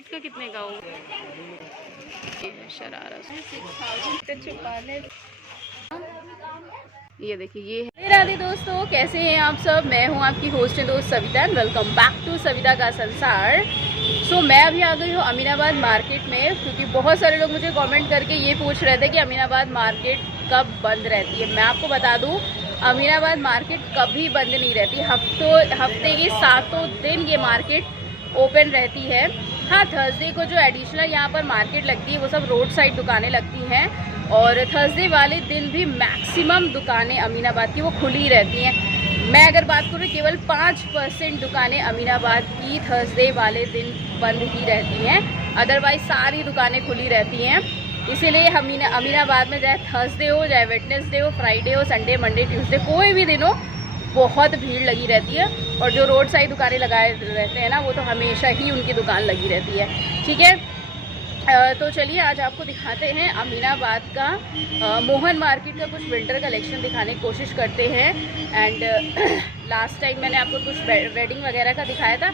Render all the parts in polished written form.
Velvet का कितने का हो? शरारा ये देखिए ये है। राधे दोस्तों, कैसे हैं आप सब? मैं हूं आपकी होस्ट एंड दोस्त Savita and welcome back to Savita का संसार। मैं अभी आ गई हूँ अमीनाबाद मार्केट में, क्योंकि बहुत सारे लोग मुझे कमेंट करके ये पूछ रहे थे कि अमीनाबाद मार्केट कब बंद रहती है। मैं आपको बता दूं, अमीनाबाद मार्केट कभी बंद नहीं रहती। हफ्ते के 7 दिन ये मार्केट ओपन रहती है। हाँ, थर्सडे को जो एडिशनल यहाँ पर मार्केट लगती है वो सब रोड साइड दुकानें लगती हैं, और थर्सडे वाले दिन भी मैक्सिमम दुकानें अमीनाबाद की वो खुली रहती हैं। मैं अगर बात करूँ, केवल 5% दुकानें अमीनाबाद की थर्सडे वाले दिन बंद ही रहती हैं, अदरवाइज सारी दुकानें खुली रहती हैं। इसीलिए अमीनाबाद में चाहे थर्सडे हो, चाहे वेडनेसडे हो, फ्राइडे हो, संडे, मंडे, ट्यूसडे, कोई भी दिन हो, बहुत भीड़ लगी रहती है। और जो रोड साइड दुकानें लगाए रहते हैं ना, वो तो हमेशा ही उनकी दुकान लगी रहती है। ठीक है, तो चलिए आज आपको दिखाते हैं अमीनाबाद का मोहन मार्केट का कुछ विंटर कलेक्शन दिखाने की कोशिश करते हैं। एंड लास्ट टाइम मैंने आपको कुछ वेडिंग वगैरह का दिखाया था।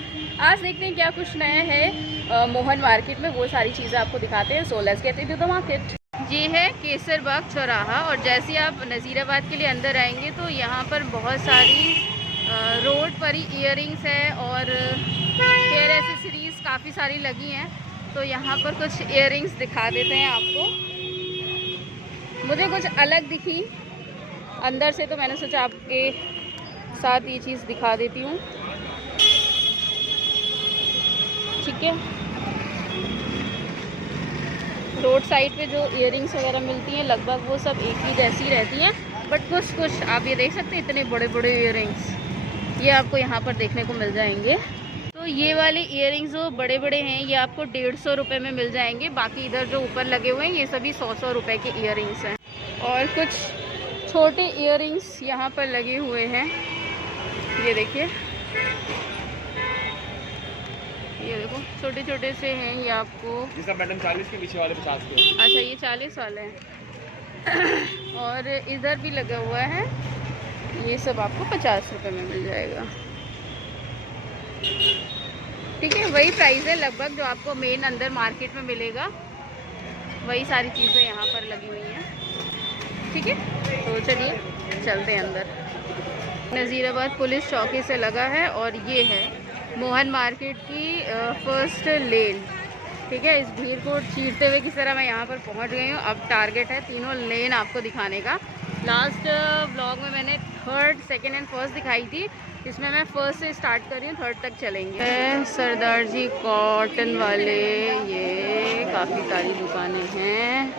आज देखते हैं क्या कुछ नया है मोहन मार्केट में, वो सारी चीज़ें आपको दिखाते हैं। So let's get into the market. ये है केसरबाग चौराहा, और जैसे ही आप नज़ीराबाद के लिए अंदर आएंगे तो यहाँ पर बहुत सारी रोड पर ही इयररिंग्स है और हेयर एसेसरीज काफ़ी सारी लगी हैं। तो यहाँ पर कुछ इयररिंग्स दिखा देते हैं आपको। मुझे कुछ अलग दिखी अंदर से, तो मैंने सोचा आपके साथ ये चीज़ दिखा देती हूँ। ठीक है, रोड साइड पे जो इयररिंग्स वगैरह मिलती हैं लगभग वो सब एक ही जैसी रहती हैं, बट कुछ आप ये देख सकते हैं, इतने बड़े बड़े इयररिंग्स ये आपको यहाँ पर देखने को मिल जाएंगे। तो ये वाले इयररिंग्स जो बड़े बड़े हैं ये आपको 150 रुपये में मिल जाएंगे। बाकी इधर जो ऊपर लगे हुए हैं ये सभी 100 रुपये के इयररिंग्स हैं। और कुछ छोटे इयररिंग्स यहाँ पर लगे हुए हैं, ये देखिए, ये देखो छोटे छोटे से हैं। ये आपको ये सब मैडम 40 के, पीछे वाले 50 के। अच्छा, ये 40 वाले हैं। और इधर भी लगा हुआ है, ये सब आपको 50 रुपये में मिल जाएगा। ठीक है, वही प्राइस है लगभग जो आपको मेन अंदर मार्केट में मिलेगा, वही सारी चीज़ें यहाँ पर लगी हुई हैं। ठीक है, तो चलिए चलते हैं अंदर। नज़ीराबाद पुलिस चौकी से लगा है, और ये है मोहन मार्केट की फर्स्ट लेन। ठीक है, इस भीड़ को चीरते हुए किस तरह मैं यहाँ पर पहुँच गई हूँ। अब टारगेट है तीनों लेन आपको दिखाने का। लास्ट ब्लॉग में मैंने थर्ड, सेकेंड एंड फर्स्ट दिखाई थी, इसमें मैं फर्स्ट से स्टार्ट कर रही हूँ, थर्ड तक चलेंगे। सरदार जी कॉटन वाले, ये काफ़ी सारी दुकानें हैं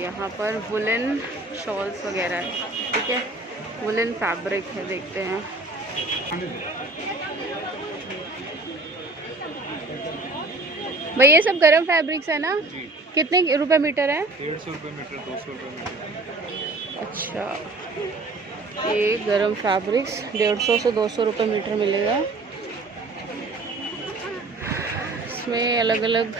यहाँ पर। वुलन शॉल्स वगैरह है। ठीक है, वुलन फैब्रिक है, देखते हैं। भाई ये सब गरम फैब्रिक्स है ना? कितने रुपए मीटर है? 150 रुपये मीटर, 200 रुपये मीटर। अच्छा, ये गरम फैब्रिक्स 150 से 200 रुपये मीटर मिलेगा। इसमें अलग अलग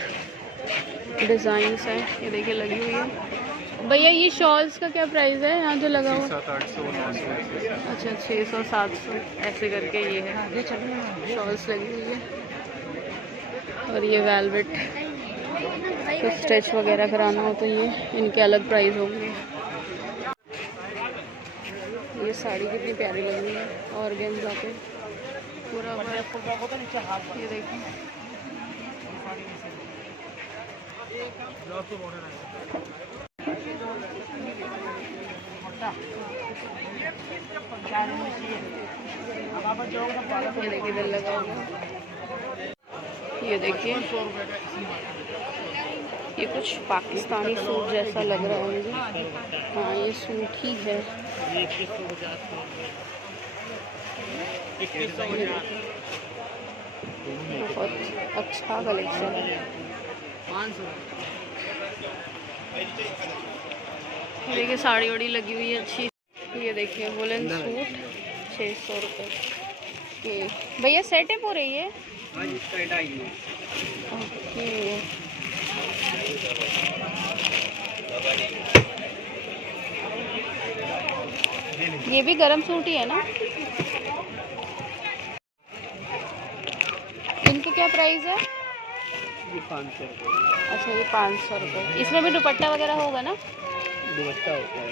डिज़ाइंस हैं, ये देखिए लगी हुई है। भैया ये शॉल्स का क्या प्राइस है यहाँ जो लगा हुआ? 700, 800। अच्छा, 600, 700 ऐसे करके ये है, शॉल्स लगी हुई है। और ये वेलवेट, कुछ स्टिच वगैरह कराना हो तो ये इनके अलग प्राइस होंगे। ये साड़ी कितनी प्यारी लग रही है, ऑर्गेन्जा पे पूरा वर्क, ये देखिए। ये देखिए इधर लगा हुआ, ये देखिए, ये कुछ पाकिस्तानी सूट जैसा लग रहा है मुझे। हाँ, ये सूट ही है। बहुत अच्छा कलेक्शन है। देखिए साड़ी वाड़ी लगी हुई है अच्छी। ये देखिए वुलन सूट 600 रुपये। भैया सेट है पूरे ये? ओके, ये भी गरम सूट ही है ना? इनकी क्या प्राइस है? ये 500 रुपये। अच्छा ये 500 रुपये। इसमें भी दुपट्टा वगैरह होगा ना? दुपट्टा होता है।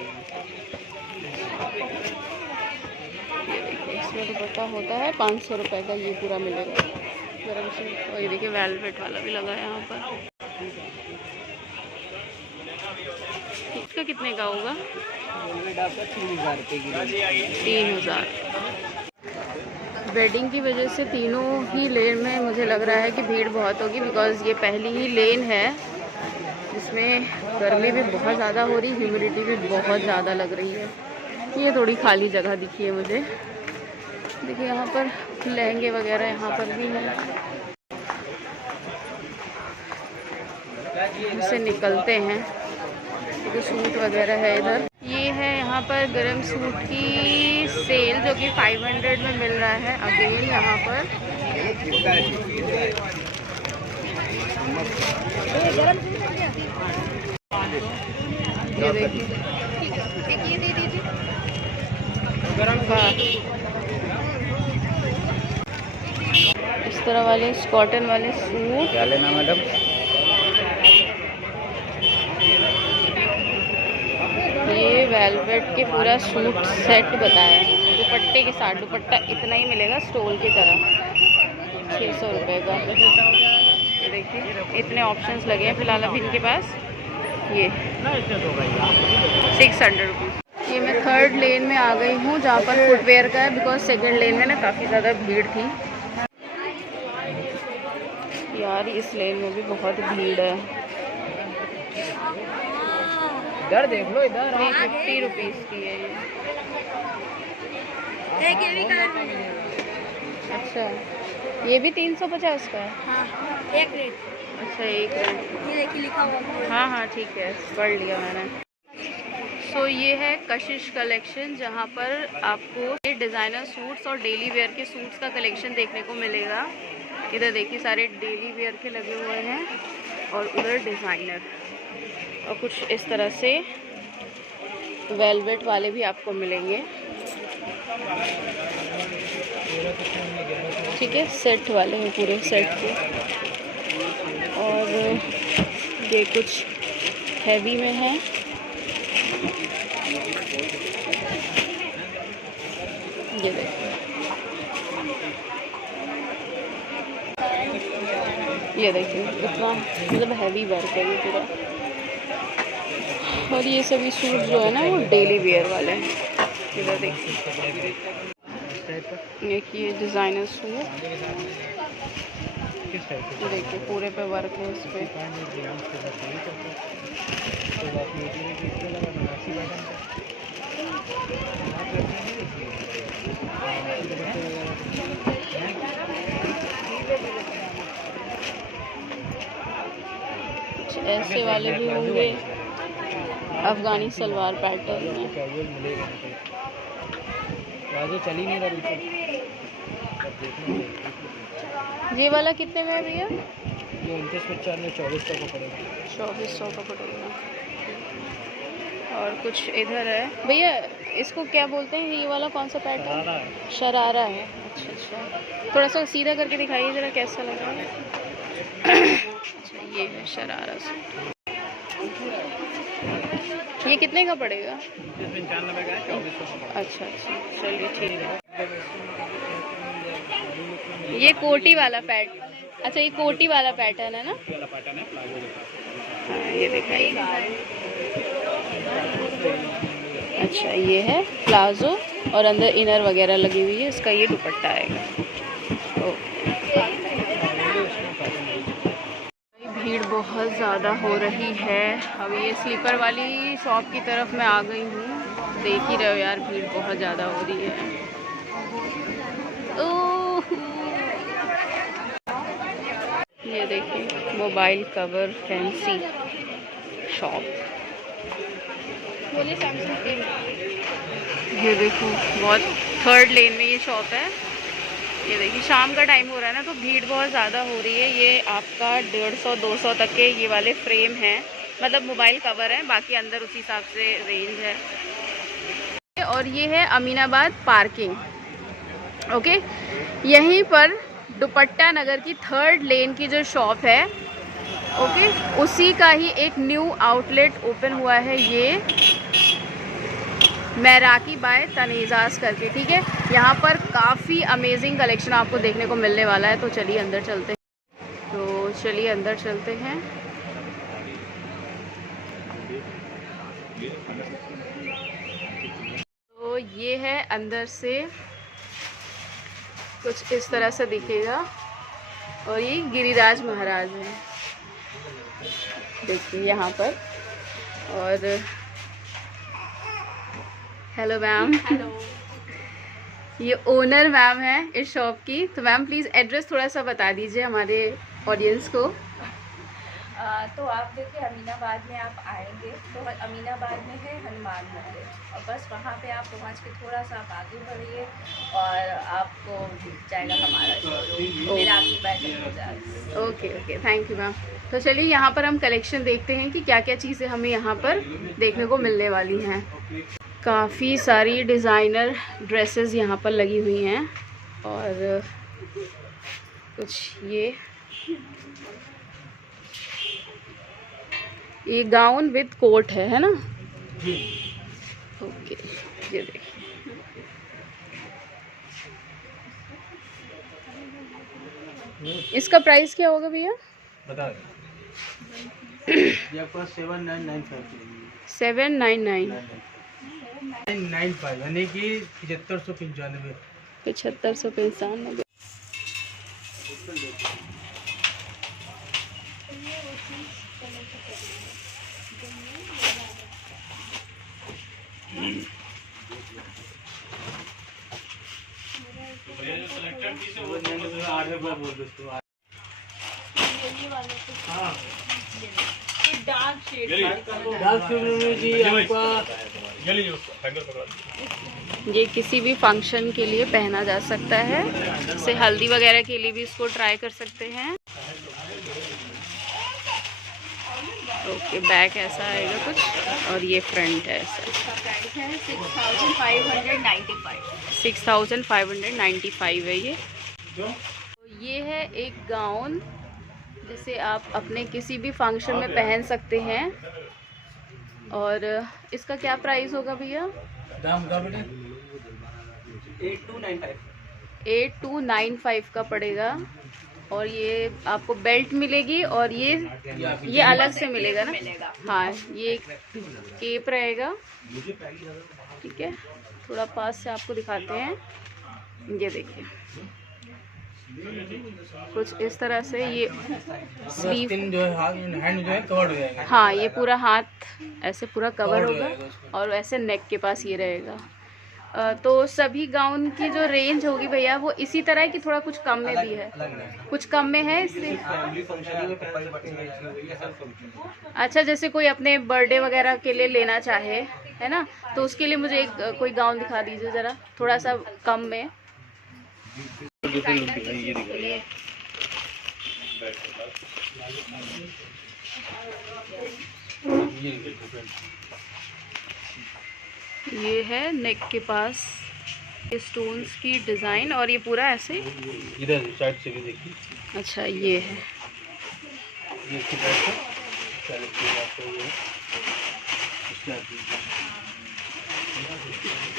ये देखिए इसमें दुपट्टा होता है 500 रुपये का, ये पूरा मिलेगा गरम सूट। और ये देखिए वेलवेट वाला भी लगा है यहाँ पर। इसका कितने का होगा? वेलवेट आपका 3000 रुपये की। 3000। वेडिंग की वजह से तीनों ही लेन में मुझे लग रहा है कि भीड़ बहुत होगी, बिकॉज़ ये पहली ही लेन है जिसमें गर्मी भी बहुत ज़्यादा हो रही, ह्यूमिडिटी भी बहुत ज़्यादा लग रही है। ये थोड़ी खाली जगह दिखी है मुझे। देखिए यहाँ पर लहंगे वगैरह यहाँ पर भी हैं। इससे निकलते हैं क्योंकि सूट वगैरह है इधर। ये है यहाँ पर गरम सूट की सेल जो कि 500 में मिल रहा है अगेन यहाँ पर। ये देखिए इस तरह वाले कॉटन वाले सूट। क्या लेना मैडम? ये वेलवेट के पूरा सूट सेट बताया है दुपट्टे के साथ। दुपट्टा इतना ही मिलेगा स्टोल की तरह, 600 रुपये का। ये देखिए इतने ऑप्शंस लगे हैं फिलहाल अभी इनके पास। ये 600 रुपीज़। ये मैं थर्ड लेन में आ गई हूँ जहाँ पर फुटवेयर का है, बिकॉज सेकेंड लेन में ना काफ़ी ज़्यादा भीड़ थी। यार इस लेन में भी बहुत भीड़ है। इधर देख लो, इधर 350 रुपीज़ की है ये। अच्छा ये भी 350 का है? हाँ, एक रेट। अच्छा एक रेट। ये देखिए लिखा हुआ है। हाँ हाँ ठीक है, पढ़ लिया मैंने। सो ये है कशिश कलेक्शन जहाँ पर आपको डिज़ाइनर सूट्स और डेली वेयर के सूट्स का कलेक्शन देखने को मिलेगा। इधर देखिए सारे डेली वेयर के लगे हुए हैं और उधर डिज़ाइनर, और कुछ इस तरह से वेलवेट वाले भी आपको मिलेंगे। ठीक है, सेट वाले हैं पूरे सेट के। और ये कुछ हैवी में है। ये देखिए ये देखिए इतना मतलब हैवी वर्क है ये पूरा। और ये सभी सूट जो है ना वो डेली वेयर वाले हैं। इधर देखिए देखिए डिज़ाइनर सूट, देखिए पूरे पे वर्क है इस पे। कुछ ऐसे वाले भी होंगे अफगानी सलवार पैटर्न में। कैजुअल मिलेगा तो चल ही नहीं रहा। ये वाला कितने में है भैया? ये 29-50 में 2400 का पड़ेगा। 2400 का पड़ेगा। और कुछ इधर है भैया, इसको क्या बोलते हैं? ये वाला कौन सा पैटर्न? शरारा है। अच्छा अच्छा, थोड़ा सा सीधा करके दिखाइए ज़रा कैसा लग रहा है। अच्छा ये है शरारा सूट। ये कितने का पड़ेगा? 95 का है, 2400 का पड़ेगा। अच्छा अच्छा चलिए ठीक है। ये कोटी वाला अच्छा ये कोटी वाला पैटर्न है ना? वाला पैटर्न है, प्लाजो जैसा। हाँ ये दिखाइए। अच्छा ये है प्लाजो और अंदर इनर वगैरह लगी हुई है। इसका ये दुपट्टा आएगा। भीड़ बहुत ज़्यादा हो रही है। अभी ये स्लीपर वाली शॉप की तरफ मैं आ गई हूँ। देख ही रहे हो यार, भीड़ बहुत ज़्यादा हो रही है। ओह ये देखिए मोबाइल कवर फैंसी शॉप। ये देखो बहुत थर्ड लेन में ये शॉप है। ये देखिए शाम का टाइम हो रहा है ना तो भीड़ बहुत ज़्यादा हो रही है। ये आपका 150-200 तक के ये वाले फ्रेम हैं, मतलब मोबाइल कवर है, बाकी अंदर उसी हिसाब से रेंज है। और ये है अमीनाबाद पार्किंग। ओके, यहीं पर दुपट्टा नगर की थर्ड लेन की जो शॉप है ओके, उसी का ही एक न्यू आउटलेट ओपन हुआ है, ये मैराकी बाय तनेजाज करके, ठीक है। यहाँ पर काफ़ी अमेजिंग कलेक्शन आपको देखने को मिलने वाला है। तो चलिए अंदर चलते हैं। तो चलिए अंदर चलते हैं। तो ये है अंदर से कुछ इस तरह से दिखेगा, और ये गिरिराज महाराज हैं, देखिए यहाँ पर। और हेलो मैम। हेलो। ये ओनर मैम है इस शॉप की। तो मैम प्लीज़ एड्रेस थोड़ा सा बता दीजिए हमारे ऑडियंस को। तो आप देखिए अमीनाबाद में आप आएंगे तो अमीनाबाद में है हनुमान मंदिर, और बस वहाँ पे आप पहुँच के थोड़ा सा आप आगे बढ़िए और आपको दिख जाएगा हमारा showroom, Meraki by Taneja's. Okay okay, thank you ma'am. तो चलिए यहाँ पर हम कलेक्शन देखते हैं कि क्या क्या चीज़ें हमें यहाँ पर देखने को मिलने वाली हैं। काफ़ी सारी डिज़ाइनर ड्रेसेस यहाँ पर लगी हुई हैं, और कुछ ये गाउन विद कोट है ना? ओके, ये देखिए। इसका प्राइस क्या होगा भैया? बता ये आपका 7995 799 995 यानी कि 7595। 7595। ये किसी भी फंक्शन के लिए पहना जा सकता है, जैसे हल्दी वगैरह के लिए भी इसको ट्राई कर सकते हैं। ओके, बैक ऐसा आएगा कुछ, और ये फ्रंट है ऐसा। इसका प्राइस है 6595। 6595 है ये। तो ये है एक गाउन जिसे आप अपने किसी भी फंक्शन में पहन सकते हैं। और इसका क्या प्राइस होगा भैया? दाम का बेटा 8295 का पड़ेगा। और ये आपको बेल्ट मिलेगी, और ये अलग से मिलेगा ना? हाँ, ये केप रहेगा, ठीक है। थोड़ा पास से आपको दिखाते हैं, ये देखिए कुछ इस तरह से। ये स्लीव जो है हैंड जो है कवर हो जाएगा। हाँ, ये पूरा हाथ ऐसे पूरा कवर होगा, और वैसे नेक के पास ये रहेगा। तो सभी गाउन की जो रेंज होगी भैया वो इसी तरह की, थोड़ा कुछ कम में भी है? कुछ कम में है इससे? अच्छा, जैसे कोई अपने बर्थडे वगैरह के लिए लेना चाहे, है ना, तो उसके लिए मुझे एक कोई गाउन दिखा दीजिए ज़रा, थोड़ा सा कम में। ये है नेक के पास स्टोन्स की डिज़ाइन, और ये पूरा ऐसे इधर साइड से भी देखिए। अच्छा, ये है ये इसकी प्राइस है 40।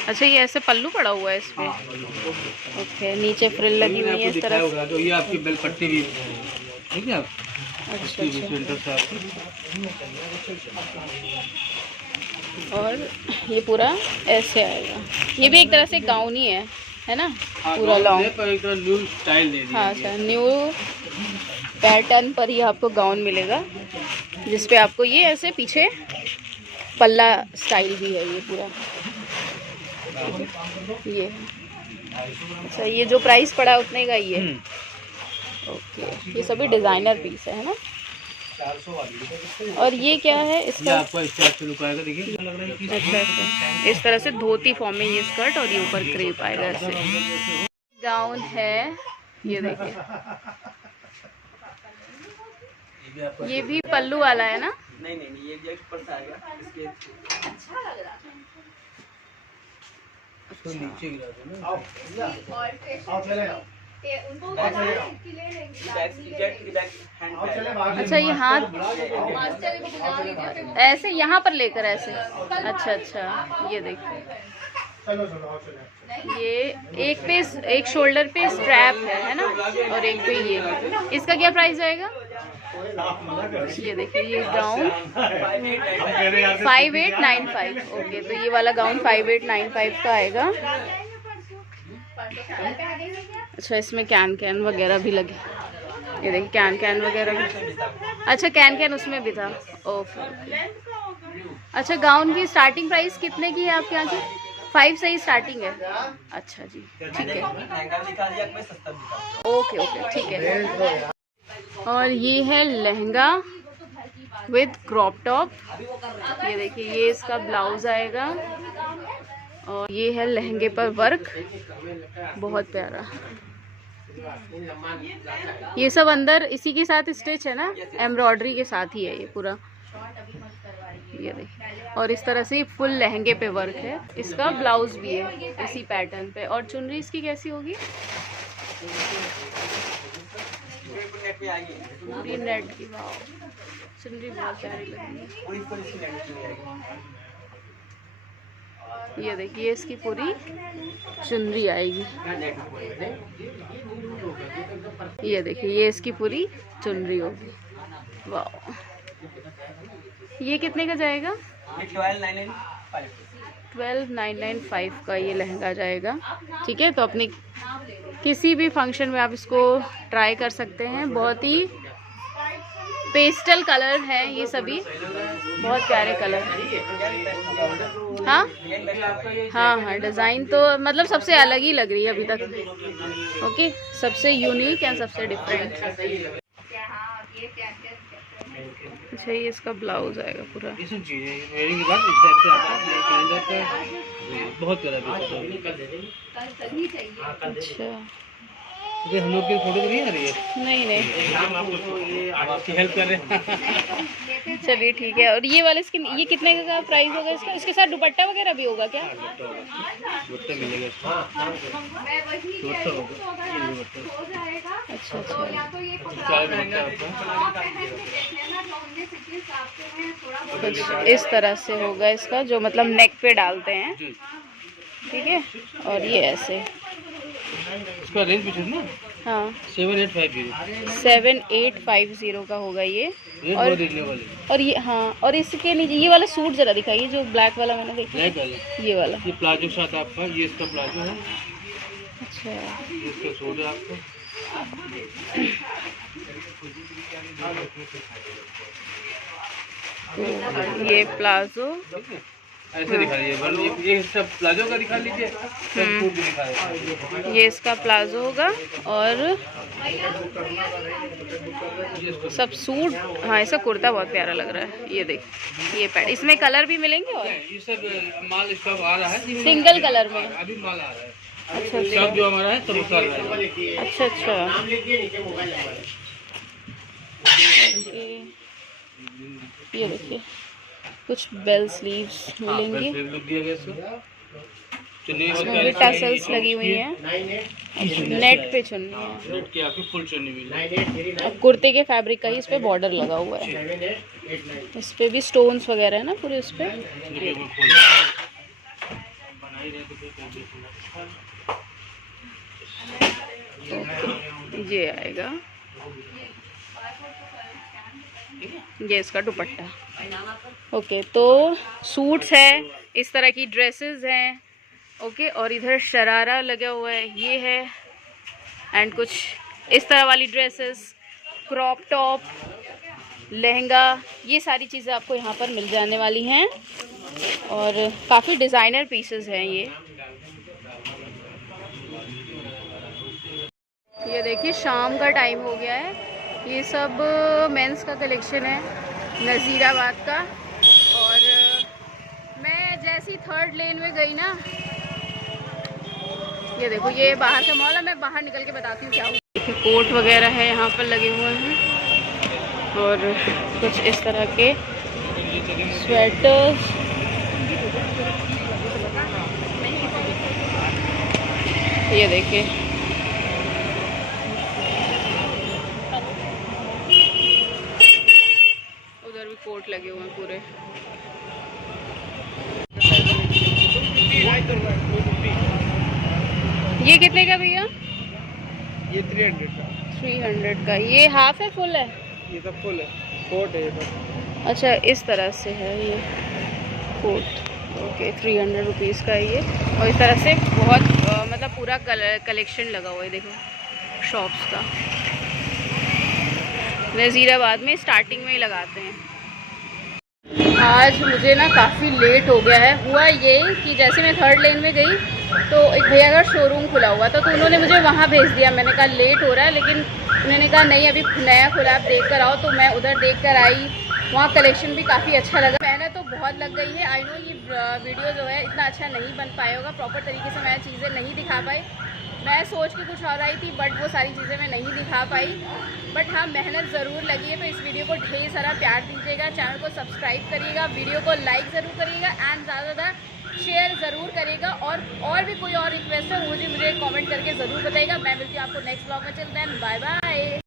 अच्छा, ये ऐसे पल्लू पड़ा हुआ है इस पे। ओके, नीचे फ्रिल लगी हुई है इस तरह से। तो ये आपकी बेल पट्टी भी ठीक है। अच्छा और ये पूरा ऐसे आएगा। ये भी एक तरह से गाउन ही है ना? पूरा लॉन्ग। न्यू स्टाइल दे दिया। हाँ, अच्छा, न्यू पैटर्न पर ही आपको गाउन मिलेगा, जिसपे आपको ये ऐसे पीछे पल्ला स्टाइल भी है, ये पूरा ये। अच्छा, ये जो प्राइस पड़ा उतने का ही है। ओके, ये सभी डिज़ाइनर पीस है ना? और ये क्या है इसका? आपको इससे लुक आएगा, देखिए। अच्छा, इस तरह से धोती फॉर्म में ये स्कर्ट, और ये ऊपर क्रेप आएगा ऐसे। गाउन है, ये देखिए, ये भी पल्लू वाला है ना? नहीं, ये ऊपर से आएगा। इसके अच्छा लग रहा है। तो नीचे गिरा दो ना। अच्छा ये हाथ ऐसे यहाँ पर लेकर ऐसे, अच्छा अच्छा, ये देखिए ये एक पे, एक शोल्डर पे स्ट्रैप है ना, और एक पे ये। इसका क्या प्राइस आएगा? ये देखिए ये गाउन 5895। ओके, तो ये वाला गाउन 5895 का आएगा। अच्छा, इसमें कैन कैन वगैरह भी लगे, ये देखिए कैन कैन वगैरह भी। अच्छा, कैन कैन उसमें भी था। ओके। अच्छा, गाउन की स्टार्टिंग प्राइस कितने की है आपके यहाँ की? 5 से ही स्टार्टिंग है? अच्छा जी, ठीक है, ओके ओके, ठीक है। और ये है लहंगा विद क्रॉप टॉप, ये देखिए ये इसका ब्लाउज आएगा, और ये है लहंगे पर वर्क, बहुत प्यारा। ये सब अंदर इसी के साथ स्टिच है ना, एम्ब्रॉयडरी के साथ ही है ये पूरा, ये देखिए। और इस तरह से फुल लहंगे पे वर्क है। इसका ब्लाउज भी है इसी पैटर्न पे। और चुनरी इसकी कैसी होगी? पूरी नेट की। वाह, चुनरी बहुत प्यारी लग रही है। ये देखिए इसकी पूरी चुनरी आएगी, ये देखिए ये इसकी पूरी चुनरी होगी। वाह, ये कितने का जाएगा? 12995 का ये लहंगा जाएगा। ठीक है, तो अपने किसी भी फंक्शन में आप इसको ट्राई कर सकते हैं। बहुत ही पेस्टल कलर है ये सभी, बहुत प्यारे कलर हैं। हाँ हाँ हाँ, डिज़ाइन तो मतलब सबसे अलग ही लग रही है अभी तक। ओके, सबसे यूनिक एंड सबसे डिफरेंट। अच्छा, ये इसका ब्लाउज आएगा पूरा। ये सब चीजें वेयरिंग के बाद इस टाइप से आता है, बहुत प्यारा पीस है। अच्छा, ये हम लोग की फोटो तो नहीं आ रही है? नहीं नहीं, हम आपकी हेल्प कर रहे हैं। चलिए ठीक है। और ये वाले इसके, ये कितने का प्राइस होगा इसका? इसके साथ दुपट्टा वगैरह भी होगा क्या? दुपट्टा मिलेगा इसका। अच्छा अच्छा, कुछ इस तरह से होगा इसका, जो मतलब नेक पे डालते हैं। ठीक है, और ये ऐसे इसका रेंज पूछो ना। हाँ, 7850 का होगा ये। और और ये, हाँ, और इसके नीचे ये वाला सूट जरा दिखाइए, जो ब्लैक वाला मैंने देखा। ब्लैक वाला, ये वाला, ये प्लाजो के साथ आपका, ये इसका प्लाजो है। अच्छा, ये इसका सूट है आपका। तो ये प्लाजो ऐसे दिखा लीजिए, ये सब प्लाजो का दिखा लीजिए, सब सूट भी दिखा दीजिए। ये इसका प्लाजो होगा, और सब सूट। हाँ, इसका कुर्ता बहुत प्यारा लग रहा है। ये देख, ये पैंट, इसमें कलर भी मिलेंगे, और ये सब माल स्टॉक आ रहा है सिंगल कलर में। अभी माल आ रहा है। अच्छा स्टॉक जो हमारा है सब उतार रहा है। अच्छा अच्छा, ये देखिए कुछ बेल स्लीव्स मिलेंगी, इसमें भी टैसल्स लगी हुई हैं, नेट पे चुन्नी है, नेट की आपकी फुल चुन्नी मिलेगी। और कुर्ते के फैब्रिक का ही इस पे बॉर्डर लगा हुआ है। इस पे भी स्टोन्स वगैरह है ना पूरे इस पे। ये आएगा, ये इसका दुपट्टा। ओके, तो सूट्स है, इस तरह की ड्रेसेस हैं। ओके, और इधर शरारा लगा हुआ है, ये है, एंड कुछ इस तरह वाली ड्रेसेस, क्रॉप टॉप, लहंगा, ये सारी चीज़ें आपको यहाँ पर मिल जाने वाली हैं। और काफ़ी डिज़ाइनर पीसेस हैं ये। ये देखिए शाम का टाइम हो गया है। ये सब मेंस का कलेक्शन है नज़ीराबाद का। और मैं जैसी थर्ड लेन में गई ना, ये देखो ये बाहर का मॉल है, मैं बाहर निकल के बताती हूँ क्या हुआ। देखिए कोट वगैरह है यहाँ पर लगे हुए हैं, और कुछ इस तरह के स्वेटर्स, ये देखिए कोट लगे हुए हैं पूरे। ये कितने का भैया? ये 300 का। 300 का। ये हाफ है फुल है? ये सब फुल है, कोट है ये सब। अच्छा इस तरह से है ये कोट। ओके 300 रुपीज़ का है ये। और इस तरह से बहुत मतलब पूरा कलेक्शन लगा हुआ है देखो शॉप्स का। वज़ीराबाद में स्टार्टिंग में ही लगाते हैं। आज मुझे ना काफ़ी लेट हो गया है। हुआ ये कि जैसे मैं थर्ड लेन में गई तो एक भैया का शोरूम खुला हुआ था, तो उन्होंने मुझे वहाँ भेज दिया। मैंने कहा लेट हो रहा है, लेकिन उन्होंने कहा नहीं अभी नया खुला आप देख कर आओ। तो मैं उधर देख कर आई, वहाँ कलेक्शन भी काफ़ी अच्छा लगा। मेहनत तो बहुत लग गई है। आई नो ये वीडियो जो है इतना अच्छा नहीं बन पाया होगा, प्रॉपर तरीके से मैं चीज़ें नहीं दिखा पाई। मैं सोच के कुछ और आई थी, बट वो सारी चीज़ें मैं नहीं दिखा पाई। बट हाँ मेहनत ज़रूर लगी है। तो इस वीडियो को ढेर सारा प्यार दीजिएगा, चैनल को सब्सक्राइब करिएगा, वीडियो को लाइक ज़रूर करिएगा एंड ज़्यादा शेयर ज़रूर करिएगा। और भी कोई और रिक्वेस्ट है मुझे कमेंट करके ज़रूर बताइएगा। मैं मिलती हूँ आपको नेक्स्ट ब्लॉग में। चलते हैं, बाय बाय।